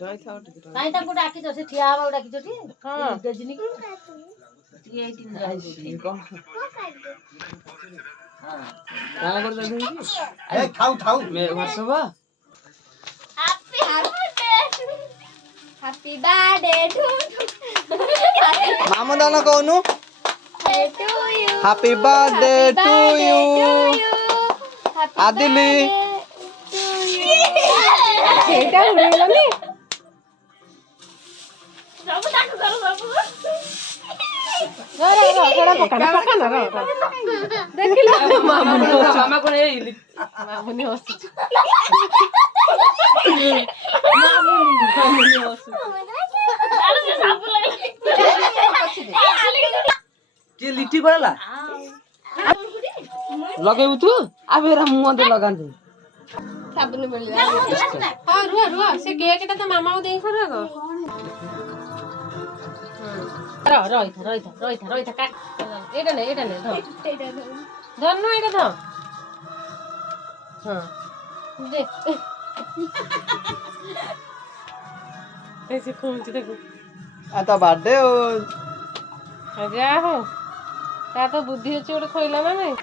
ରହିଥାଉ ଟିକେ କାଇଁ ତାଙ୍କୁ ଡାକିଛ ସେ ଠିଆ ହବାକୁ ଡାକିଛ ଟି ହଁ ଗେଜିନି କି ଟିକେ ଏଇଠି କଣ କରୁଛନ୍ତି କି ଏ ଥାଉ ଥାଉ ହ୍ୱାଟ୍ସଆପ Happy birthday to ମାମୁ ଦାନ କହୁନୁ you. Happy birthday to you ଆଦିଲି ସେଇଟା ଉଡେଇଲନି ଦେଖିଲ ମାମା କଣ ହେଇଲି ମାମୁନି ହସୁଛି କିଏ ଲିଟି କହିଲା ଲଗେଇବୁ ତୁ ଆବେ ଏରା ମୁହଁ ଦେ ଲଗାନ୍ତୁ ସାବୁନ ମିଳିଲା ହଁ ରୁହ ସେ କେକ୍ ଟା ତ ମାମାକୁ ଦେଇ ଖରା ଆଗ ରହିଥା କାଟ ଏଇଟା ନେ ଧନୁ ଏଇଟା ଧ ହଁ ଦେ ସେ କହୁଛି ତାକୁ ଆ ତା ବାର୍ଥଡେ ଯା ହଉ ତା ତ ବୁଦ୍ଧି ଅଛି ଗୋଟେ ଖୋଇଲା ନା ନାଇଁ